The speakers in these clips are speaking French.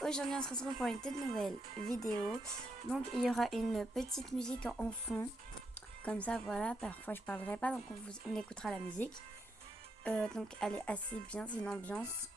Aujourd'hui on se retrouve pour une toute nouvelle vidéo. Donc il y aura une petite musique en fond. Comme ça voilà, parfois je parlerai pas donc on écoutera la musique. Donc elle est assez bien, c'est une ambiance.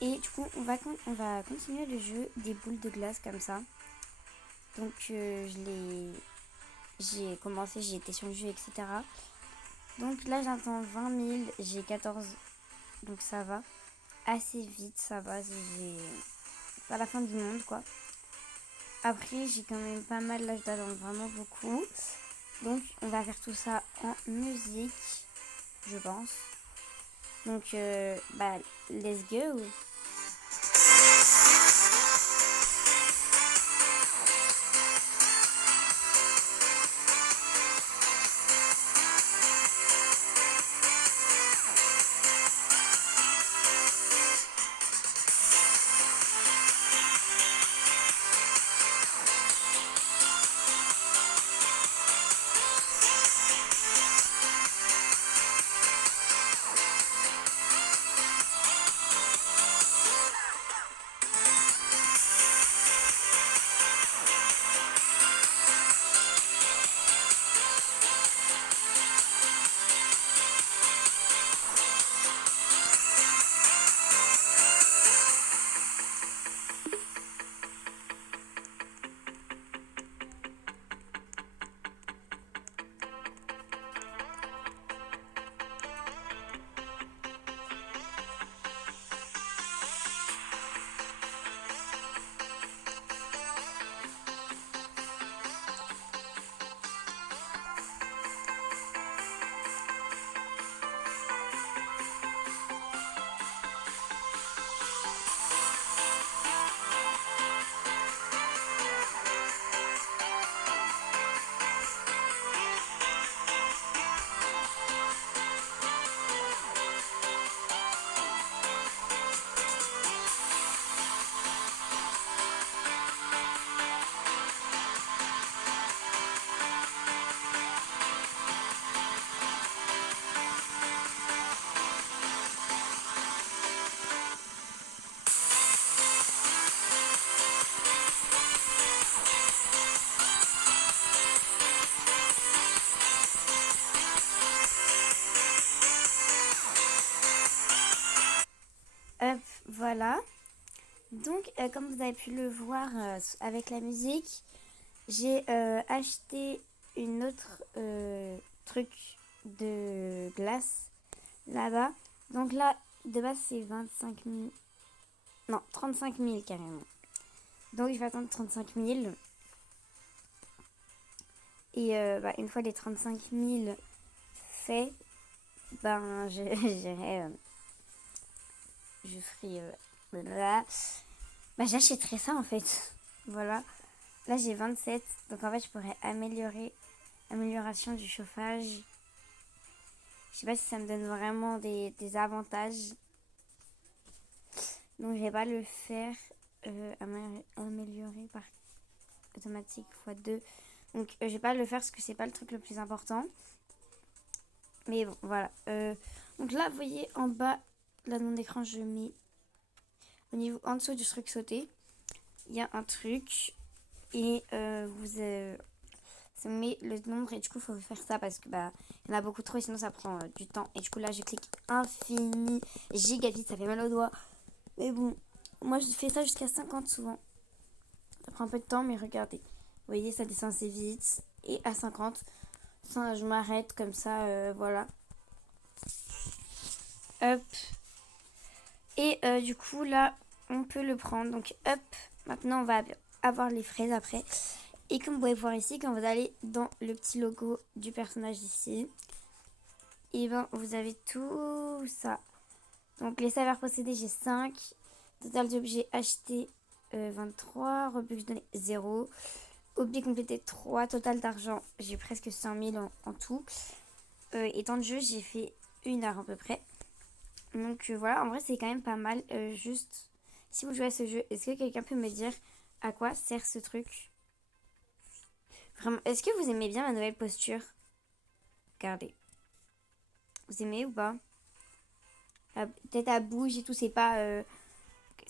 Et du coup on va continuer le jeu des boules de glace comme ça. Donc j'ai commencé, j'ai été sur le jeu etc. Donc là j'attends 20 000, j'ai 14, donc ça va. Assez vite, ça va, j'ai pas la fin du monde quoi. Après, j'ai quand même pas mal, là je dois attendre vraiment beaucoup. Donc, on va faire tout ça en musique, je pense. Donc, let's go. Hop, voilà. Donc, comme vous avez pu le voir avec la musique, j'ai acheté une autre truc de glace là-bas. Donc là, de base, c'est 25 000. Non, 35 000 carrément. Donc, je vais attendre 35 000. Et une fois les 35 000 faits, j'irai. Je ferai. J'achèterai ça en fait. Voilà. Là, j'ai 27. Donc, en fait, je pourrais amélioration du chauffage. Je sais pas si ça me donne vraiment des avantages. Donc, je vais pas le faire. Améliorer par automatique x2. Donc, je vais pas le faire parce que c'est pas le truc le plus important. Mais bon, voilà. Donc là, vous voyez en bas, là, de mon écran, je mets au niveau en dessous du truc sauté. Il y a un truc. Et ça met le nombre. Et du coup, il faut faire ça parce que il y en a beaucoup trop. Et sinon, ça prend du temps. Et du coup, là, je clique infini gigabit. Ça fait mal aux doigts. Mais bon, moi, je fais ça jusqu'à 50 souvent. Ça prend un peu de temps, mais regardez. Vous voyez, ça descend assez vite. Et à 50, ça, je m'arrête comme ça. Voilà. Hop. Et du coup, là, on peut le prendre. Donc, hop. Maintenant, on va avoir les fraises après. Et comme vous pouvez voir ici, quand vous allez dans le petit logo du personnage ici, et vous avez tout ça. Donc, les saveurs possédées, j'ai 5. Total d'objets achetés, 23. Robux donné, 0. Objets complétés, 3. Total d'argent, j'ai presque 100 000 en tout. Et temps de jeu, j'ai fait 1 heure à peu près. Donc voilà, en vrai c'est quand même pas mal. Juste, si vous jouez à ce jeu, est-ce que quelqu'un peut me dire à quoi sert ce truc? Vraiment, est-ce que vous aimez bien ma nouvelle posture? Regardez. Vous aimez ou pas? La tête à bouge et tout,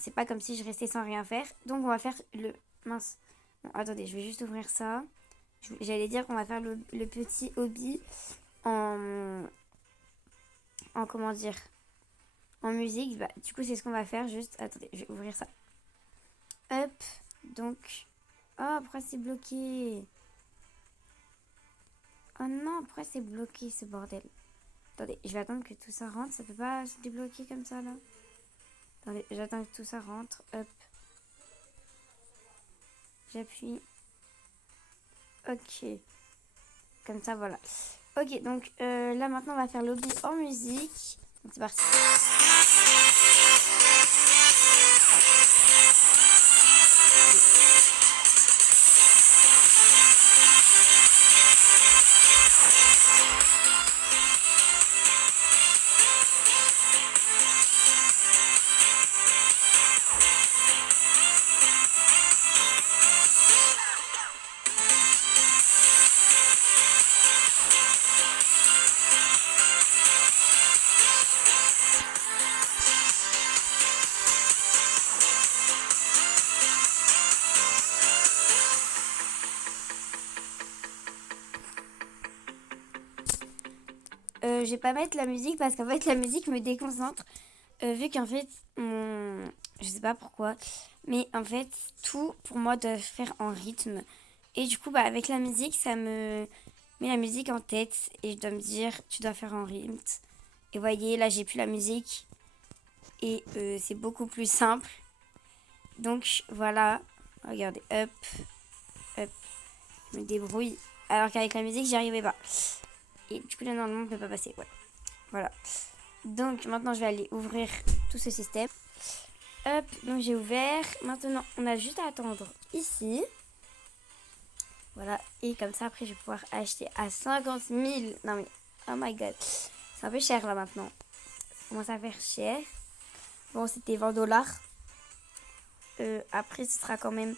c'est pas comme si je restais sans rien faire. Donc on va faire le... Mince. Bon, attendez, je vais juste ouvrir ça. J'allais dire qu'on va faire le petit hobby en... En comment dire, en musique. Bah, du coup, c'est ce qu'on va faire. Juste, attendez, je vais ouvrir ça. Hop, donc... Oh, pourquoi c'est bloqué? Oh non, pourquoi c'est bloqué ce bordel? Attendez, je vais attendre que tout ça rentre. Ça peut pas se débloquer comme ça, là? Attendez, j'attends que tout ça rentre. Hop. J'appuie. Ok. Comme ça, voilà. Ok, donc là, maintenant, on va faire l'hobby en musique. Donc, c'est parti. Je vais pas mettre la musique parce qu'en fait, la musique me déconcentre. Vu qu'en fait, je sais pas pourquoi, mais en fait, tout pour moi doit se faire en rythme. Et du coup, bah, avec la musique, ça me met la musique en tête et je dois me dire, tu dois faire en rythme. Et voyez, là, j'ai plus la musique et c'est beaucoup plus simple. Donc voilà, regardez, hop, hop, je me débrouille. Alors qu'avec la musique, j'y arrivais pas. Et du coup, là, normalement, on peut pas passer. Ouais, voilà. Donc maintenant, je vais aller ouvrir tout ce système. Hop, donc j'ai ouvert. Maintenant, on a juste à attendre ici. Voilà, et comme ça, après, je vais pouvoir acheter à 50 000. Non mais, oh my god. C'est un peu cher là maintenant. Ça commence à faire cher. Bon, c'était 20 dollars. Après, ce sera quand même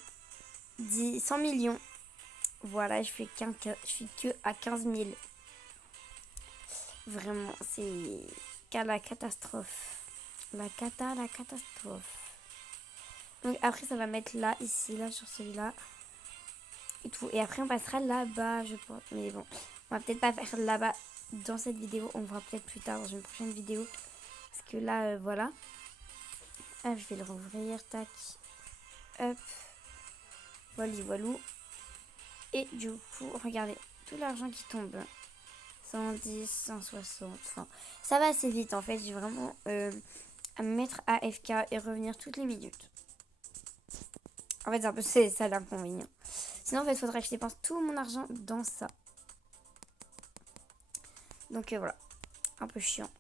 100 millions. Voilà, je suis que à 15 000. Vraiment, c'est qu'à la catastrophe. La catastrophe. Donc après, ça va mettre là, ici, là, sur celui-là. Et tout. Et après, on passera là-bas, je pense. Mais bon, on va peut-être pas faire là-bas dans cette vidéo. On verra peut-être plus tard dans une prochaine vidéo. Parce que là, voilà. Hop, je vais le rouvrir. Tac. Hop. Voilà, voilou. Et du coup, regardez, tout l'argent qui tombe. 110, 160. Enfin, ça va assez vite en fait. J'ai vraiment à me mettre à AFK et revenir toutes les minutes. En fait, c'est un peu ça l'inconvénient. Sinon, en fait, il faudrait que je dépense tout mon argent dans ça. Donc voilà, un peu chiant.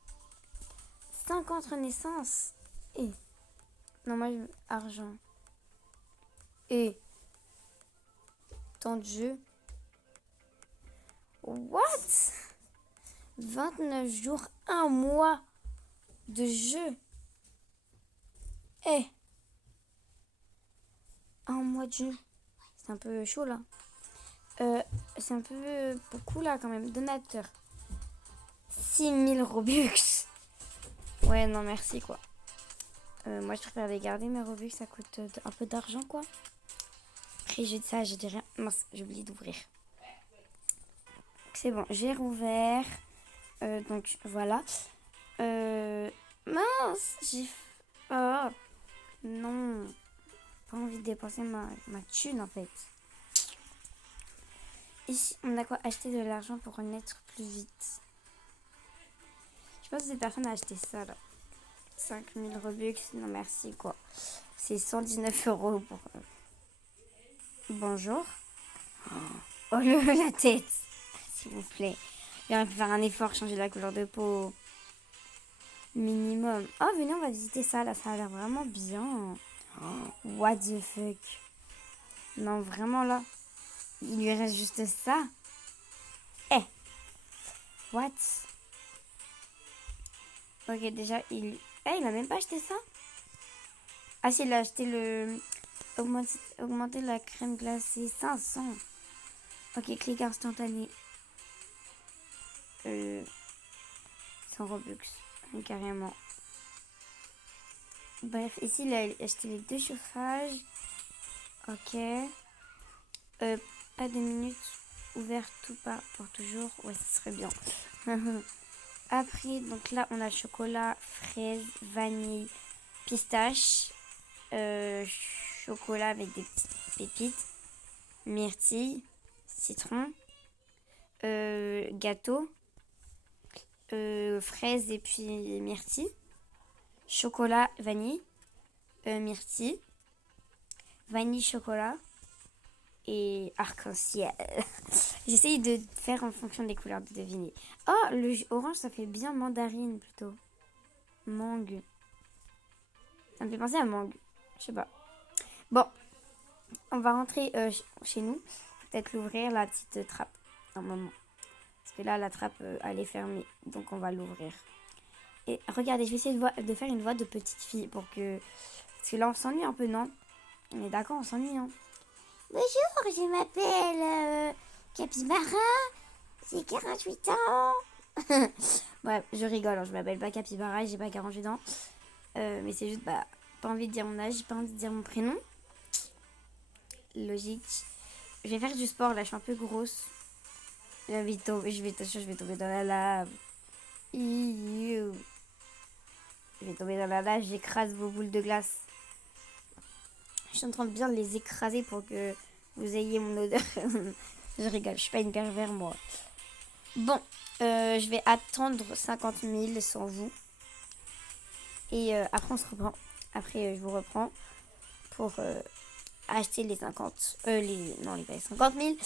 50 renaissances. Et non, moi, argent. Et temps de jeu. What? 29 jours, un mois de jeu. Eh, un mois de jeu. C'est un peu chaud là. C'est un peu beaucoup là quand même. Donateur. 6000 Robux. Ouais, non, merci quoi. Moi, je préfère les garder, mes Robux. Ça coûte un peu d'argent quoi. Après, j'ai dit ça, j'ai dit rien. Mince, j'ai oublié d'ouvrir. C'est bon, j'ai rouvert. Donc voilà. Mince, j'ai... Oh, non. Pas envie de dépenser ma thune en fait. Ici, on a quoi? Acheter de l'argent pour renaître plus vite. Je pense que cette personne a acheté ça là. 5000 Robux, non merci quoi. C'est 119 euros pour... Bonjour. Oh la tête. S'il vous plaît. Il aurait pu faire un effort, changer la couleur de peau. Minimum. Oh venez, on va visiter ça là, ça a l'air vraiment bien. Oh, what the fuck. Non vraiment là. Il lui reste juste ça. Eh. What? Ok déjà il... Eh il a même pas acheté ça. Ah si, il a acheté le... Augmenter la crème glacée. 500. Ok, clic instantané. 100 Robux. Carrément. Bref, ici, il a acheté les 2 chauffages. Ok. Pas de minutes. Ouvert tout pas pour toujours. Ouais, ça serait bien. Après, donc là, on a chocolat, fraise, vanille, pistache, chocolat avec des petites pépites, myrtille, citron, gâteau, fraise et puis myrtille, chocolat, vanille, myrtille, vanille, chocolat et arc-en-ciel. J'essaye de faire en fonction des couleurs, de deviner. Oh, le orange, ça fait bien mandarine plutôt. Mangue. Ça me fait penser à mangue. Je sais pas. Bon, on va rentrer chez nous. Peut-être l'ouvrir, la petite trappe, un moment. Parce que là, la trappe, elle est fermée. Donc, on va l'ouvrir. Et regardez, je vais essayer de faire une voix de petite fille pour que... Parce que là, on s'ennuie un peu, non? On est d'accord, on s'ennuie, hein? Bonjour, je m'appelle Capybara. J'ai 48 ans. Bref, je rigole, hein, je m'appelle pas Capybara et j'ai pas 48 ans. Mais c'est juste, pas envie de dire mon âge, pas envie de dire mon prénom. Logique. Je vais faire du sport, là, je suis un peu grosse. Je vais tomber dans la lave. Je vais tomber dans la lave, j'écrase vos boules de glace. Je suis en train de bien les écraser pour que vous ayez mon odeur. Je rigole, je suis pas une pervers, moi. Bon, je vais attendre 50 000 sans vous. Et après, on se reprend. Après, je vous reprends pour acheter les 50... non, les 50 000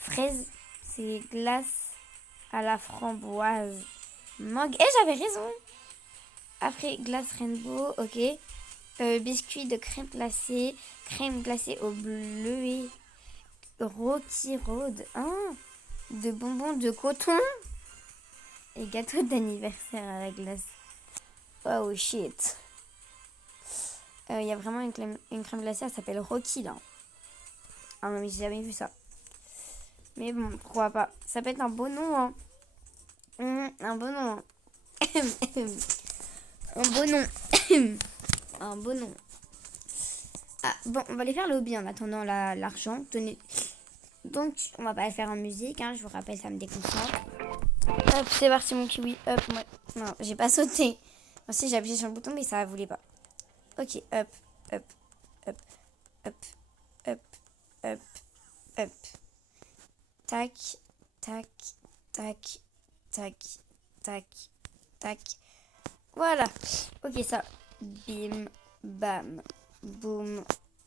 fraises. C'est glace à la framboise. Mangue. J'avais raison. Après, glace rainbow, ok. Biscuit de crème glacée au bleuet, rôti road, de bonbons de coton et gâteau d'anniversaire à la glace. Oh shit. Il y a vraiment une crème glacée, elle s'appelle Rocky là. Ah non, mais j'ai jamais vu ça. Mais bon, pourquoi pas. Ça peut être un beau nom, hein. Un beau nom. Un beau nom. Un beau nom. Ah, bon, on va aller faire le hobby en attendant l'argent. Tenez. Donc, on va pas le faire en musique, hein. Je vous rappelle, ça me déconcentre. Hop, c'est parti mon kiwi. Hop, moi. Non, j'ai pas sauté. Moi aussi, j'ai appuyé sur le bouton, mais ça voulait pas. Ok, hop, hop, hop, hop, hop, hop, hop. Tac, tac, tac, tac, tac, tac. Voilà. Ok, ça. Bim, bam, boum,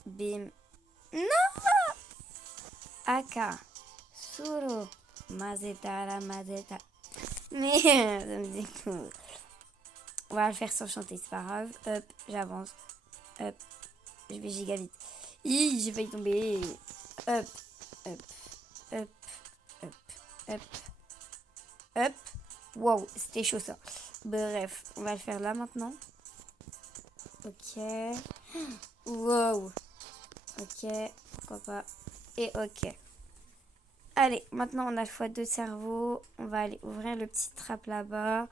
bim. Non! Aka, suro, mazeta, mazeta. Mais ça me découvre. On va le faire sans chanter, c'est pas grave. Hop, j'avance. Hop, je vais giga vite. J'ai failli tomber. Hop, hop, hop, hop, hop, hop. Wow, c'était chaud ça. Bref, on va le faire là maintenant. Ok. Wow. Ok, pourquoi pas. Et ok. Allez, maintenant on a x2 cerveau. On va aller ouvrir le petit trap là-bas.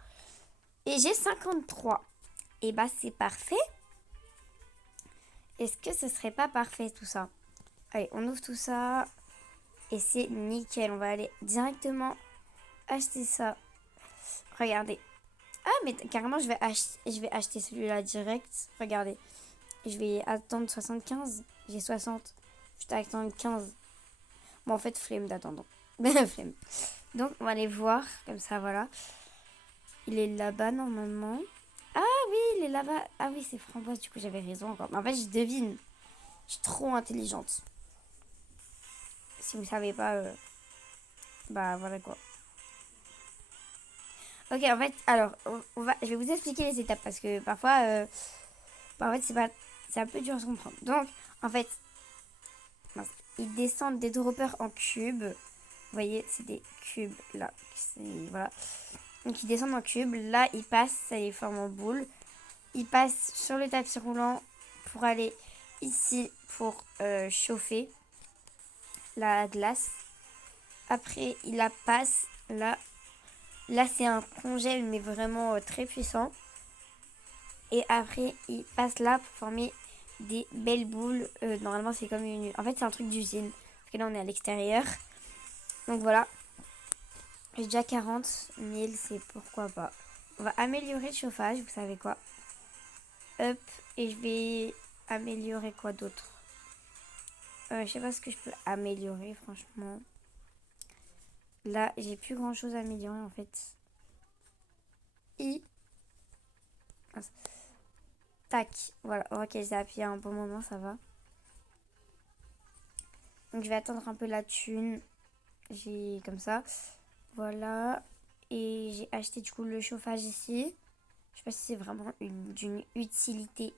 Et j'ai 53. Et bah c'est parfait. Est-ce que ce serait pas parfait tout ça? Allez, on ouvre tout ça. Et c'est nickel. On va aller directement acheter ça. Regardez. Ah, mais carrément, je vais acheter celui-là direct. Regardez. Je vais attendre 75. J'ai 60. Je vais attendre 15. Bon, en fait, flemme d'attendre. Flemme. Donc, on va aller voir. Comme ça, voilà. Il est là-bas, normalement. Ah oui, il est là-bas. Ah oui, c'est framboise. Du coup, j'avais raison encore. Mais en fait, je devine. Je suis trop intelligente. Si vous savez pas, bah voilà quoi. Ok, en fait, alors, je vais vous expliquer les étapes parce que parfois, en fait, c'est un peu dur à se comprendre. Donc, en fait, ils descendent des droppers en cubes. Vous voyez, c'est des cubes là. Voilà. Donc, ils descendent en cubes. Là, ils passent, ça les forme en boule. Ils passent sur le tapis roulant pour aller ici pour chauffer la glace. Après, ils la passent là. Là, c'est un congèle, mais vraiment très puissant. Et après, il passe là pour former des belles boules. Normalement, c'est comme une... En fait, c'est un truc d'usine. Parce que là, on est à l'extérieur. Donc voilà. J'ai déjà 40 000, c'est pourquoi pas. On va améliorer le chauffage, vous savez quoi. Hop, et je vais améliorer quoi d'autre. Je sais pas ce que je peux améliorer, franchement. Là, j'ai plus grand chose à améliorer en fait. Tac, voilà. Ok, j'ai appuyé à un bon moment, ça va. Donc je vais attendre un peu la thune. J'ai comme ça. Voilà. Et j'ai acheté du coup le chauffage ici. Je sais pas si c'est vraiment d'une utilité.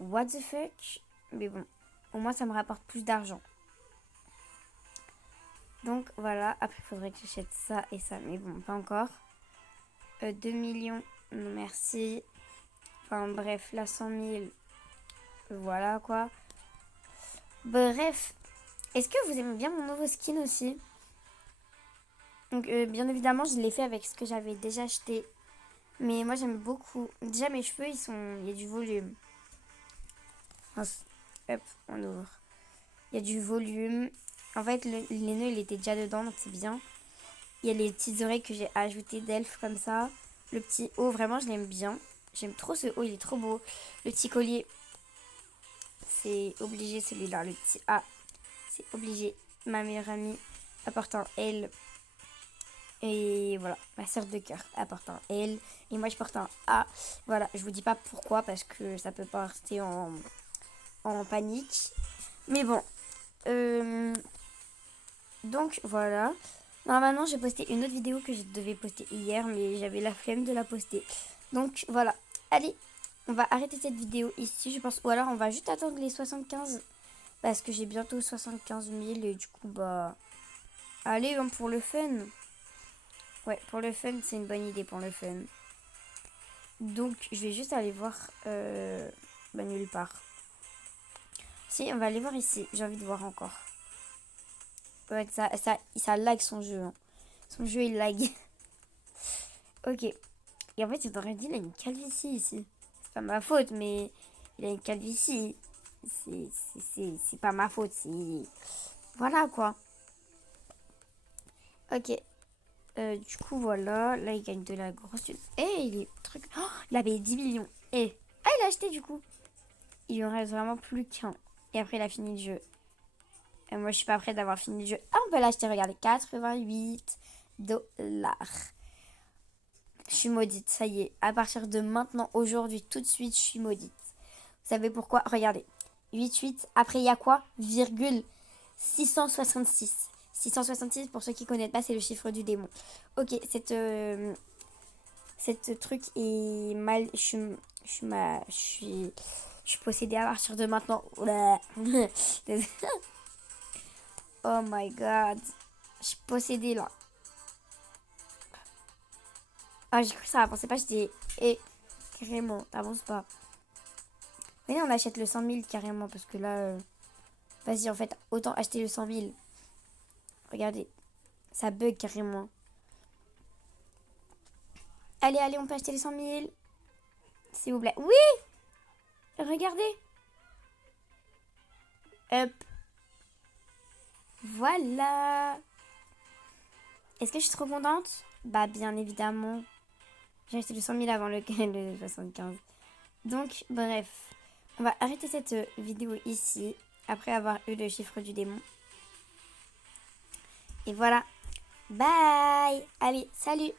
What the fuck. Mais bon, au moins ça me rapporte plus d'argent. Donc voilà, après il faudrait que j'achète ça et ça. Mais bon, pas encore. 2 millions, non merci. Enfin bref, là 100 000. Voilà quoi. Bref, est-ce que vous aimez bien mon nouveau skin aussi? Donc bien évidemment, je l'ai fait avec ce que j'avais déjà acheté. Mais moi j'aime beaucoup. Déjà mes cheveux, il y a du volume. Hop, on ouvre. Il y a du volume. En fait, les nœuds, il était déjà dedans, donc c'est bien. Il y a les petites oreilles que j'ai ajoutées d'elfe comme ça. Le petit haut, vraiment, je l'aime bien. J'aime trop ce haut, il est trop beau. Le petit collier, c'est obligé celui-là. Le petit A, c'est obligé. Ma meilleure amie apporte un L. Et voilà, ma soeur de cœur apporte un L. Et moi, je porte un A. Voilà, je vous dis pas pourquoi, parce que ça peut pas rester en panique. Mais bon. Donc, voilà. Normalement, j'ai posté une autre vidéo que je devais poster hier, mais j'avais la flemme de la poster. Donc, voilà. Allez, on va arrêter cette vidéo ici, je pense. Ou alors, on va juste attendre les 75. Parce que j'ai bientôt 75 000. Et du coup, bah... Allez, hein, pour le fun. Ouais, pour le fun, c'est une bonne idée pour le fun. Donc, je vais juste aller voir... bah, nulle part. Si, on va aller voir ici. J'ai envie de voir encore. Ouais, ça lag son jeu. Hein. Son jeu, il lag. Ok. Et en fait, c'est aurait dit, il a une calvitie ici. C'est pas ma faute, mais il a une calvitie. C'est pas ma faute. Voilà, quoi. Ok. Du coup, voilà. Là, il gagne de la grosse thune. Eh, il est truc. Oh, il avait 10 millions. Eh. Ah, il a acheté, du coup. Il lui en reste vraiment plus qu'un. Et après, il a fini le jeu. Et moi, je suis pas prête d'avoir fini le jeu. Ah, on peut l'acheter, regardez. 88 dollars. Je suis maudite, ça y est. À partir de maintenant, aujourd'hui, tout de suite, je suis maudite. Vous savez pourquoi? Regardez. 88, après il y a quoi? Virgule 666. 666, pour ceux qui ne connaissent pas, c'est le chiffre du démon. Ok, cette truc est mal... Je suis possédée à partir de maintenant. Oh my god. Je suis possédée là. Ah, j'ai cru ça, pensais pas, j'étais... Et carrément, t'avances pas. Mais on achète le 100 000 carrément, parce que là... Vas-y, en fait, autant acheter le 100 000. Regardez, ça bug carrément. Allez, allez, on peut acheter les 100 000. S'il vous plaît. Oui! Regardez. Hop. Voilà. Est-ce que je suis trop contente? Bah, bien évidemment. J'ai acheté le 100 000 avant le 75. Donc, bref. On va arrêter cette vidéo ici. Après avoir eu le chiffre du démon. Et voilà. Bye. Allez, salut.